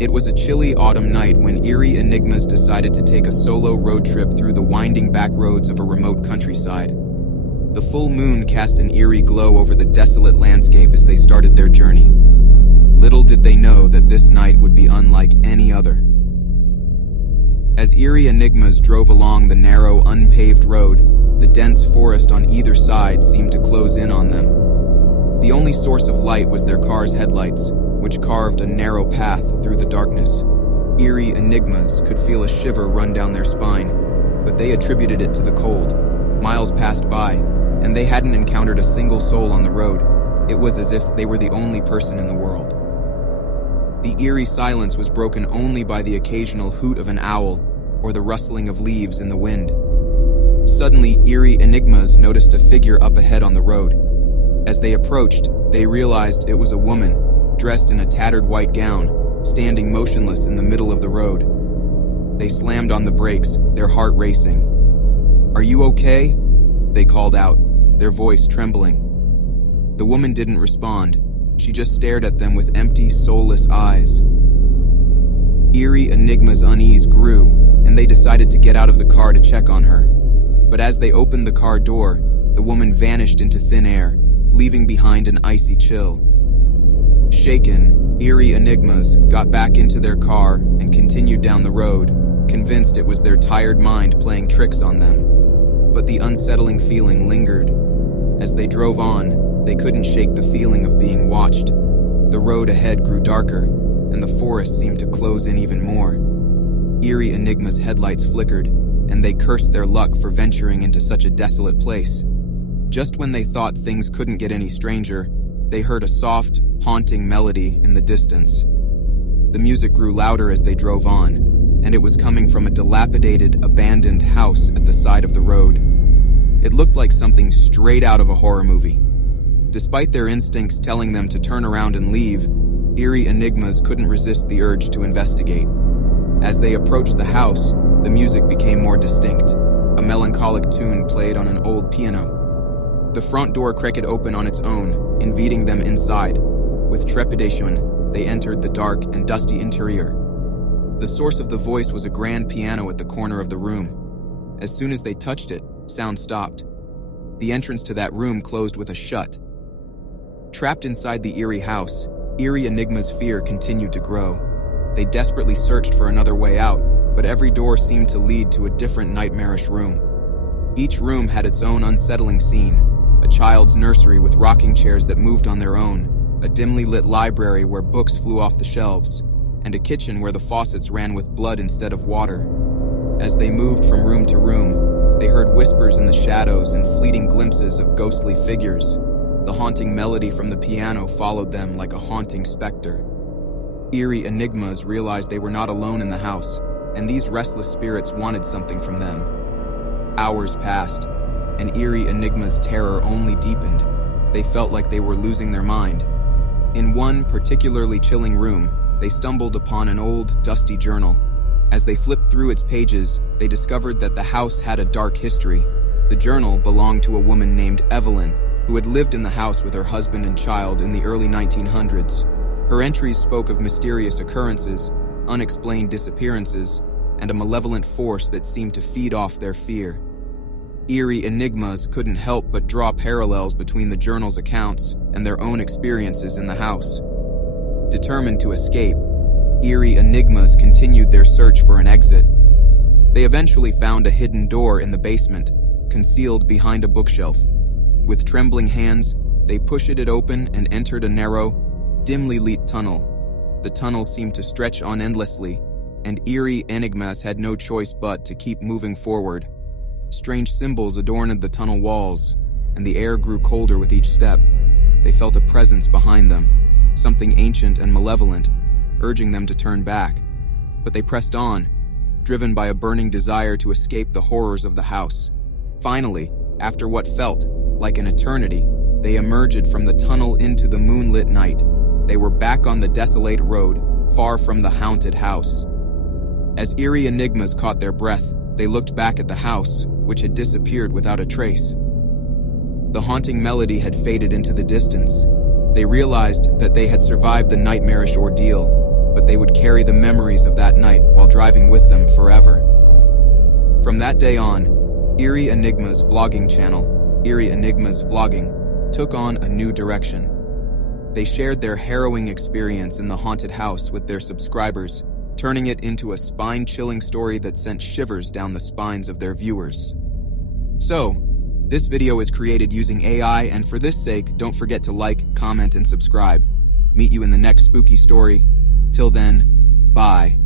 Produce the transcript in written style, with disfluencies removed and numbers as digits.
It was a chilly autumn night when Eerie Enigmas decided to take a solo road trip through the winding back roads of a remote countryside. The full moon cast an eerie glow over the desolate landscape as they started their journey. Little did they know that this night would be unlike any other. As Eerie Enigmas drove along the narrow, unpaved road, the dense forest on either side seemed to close in on them. The only source of light was their car's headlights, which carved a narrow path through the darkness. Eerie Enigmas could feel a shiver run down their spine, but they attributed it to the cold. Miles passed by, and they hadn't encountered a single soul on the road. It was as if they were the only person in the world. The eerie silence was broken only by the occasional hoot of an owl or the rustling of leaves in the wind. Suddenly, Eerie Enigmas noticed a figure up ahead on the road. As they approached, they realized it was a woman, dressed in a tattered white gown, standing motionless in the middle of the road. They slammed on the brakes, their heart racing. "Are you okay?" they called out, their voice trembling. The woman didn't respond. She just stared at them with empty, soulless eyes. Eerie Enigma's unease grew, and they decided to get out of the car to check on her. But as they opened the car door, the woman vanished into thin air, leaving behind an icy chill. Shaken, Eerie Enigmas got back into their car and continued down the road, convinced it was their tired mind playing tricks on them. But the unsettling feeling lingered. As they drove on, they couldn't shake the feeling of being watched. The road ahead grew darker, and the forest seemed to close in even more. Eerie Enigma's headlights flickered, and they cursed their luck for venturing into such a desolate place. Just when they thought things couldn't get any stranger, they heard a soft, haunting melody in the distance. The music grew louder as they drove on, and it was coming from a dilapidated, abandoned house at the side of the road. It looked like something straight out of a horror movie. Despite their instincts telling them to turn around and leave, Eerie Enigmas couldn't resist the urge to investigate. As they approached the house, the music became more distinct. A melancholic tune played on an old piano. The front door creaked open on its own, inviting them inside. With trepidation, they entered the dark and dusty interior. The source of the voice was a grand piano at the corner of the room. As soon as they touched it, sound stopped. The entrance to that room closed with a shut. Trapped inside the eerie house, Eerie Enigma's fear continued to grow. They desperately searched for another way out, but every door seemed to lead to a different nightmarish room. Each room had its own unsettling scene. A child's nursery with rocking chairs that moved on their own, a dimly lit library where books flew off the shelves, and a kitchen where the faucets ran with blood instead of water. As they moved from room to room, they heard whispers in the shadows and fleeting glimpses of ghostly figures. The haunting melody from the piano followed them like a haunting specter. Eerie Enigmas realized they were not alone in the house, and these restless spirits wanted something from them. Hours passed, and Eerie Enigma's terror only deepened. They felt like they were losing their mind. In one particularly chilling room, they stumbled upon an old, dusty journal. As they flipped through its pages, they discovered that the house had a dark history. The journal belonged to a woman named Evelyn, who had lived in the house with her husband and child in the early 1900s. Her entries spoke of mysterious occurrences, unexplained disappearances, and a malevolent force that seemed to feed off their fear. Eerie Enigmas couldn't help but draw parallels between the journal's accounts and their own experiences in the house. Determined to escape, Eerie Enigmas continued their search for an exit. They eventually found a hidden door in the basement, concealed behind a bookshelf. With trembling hands, they pushed it open and entered a narrow, dimly lit tunnel. The tunnel seemed to stretch on endlessly, and Eerie Enigmas had no choice but to keep moving forward. Strange symbols adorned the tunnel walls, and the air grew colder with each step. They felt a presence behind them, something ancient and malevolent, urging them to turn back. But they pressed on, driven by a burning desire to escape the horrors of the house. Finally, after what felt like an eternity, they emerged from the tunnel into the moonlit night. They were back on the desolate road, far from the haunted house. As Eerie Enigmas caught their breath, they looked back at the house, which had disappeared without a trace. The haunting melody had faded into the distance. They realized that they had survived the nightmarish ordeal, but they would carry the memories of that night while driving with them forever. From that day on, Eerie Enigmas vlogging channel, Eerie Enigmas Vlogging, took on a new direction. They shared their harrowing experience in the haunted house with their subscribers, turning it into a spine-chilling story that sent shivers down the spines of their viewers. So, this video is created using AI, and for this sake, don't forget to like, comment, and subscribe. Meet you in the next spooky story. Till then, bye.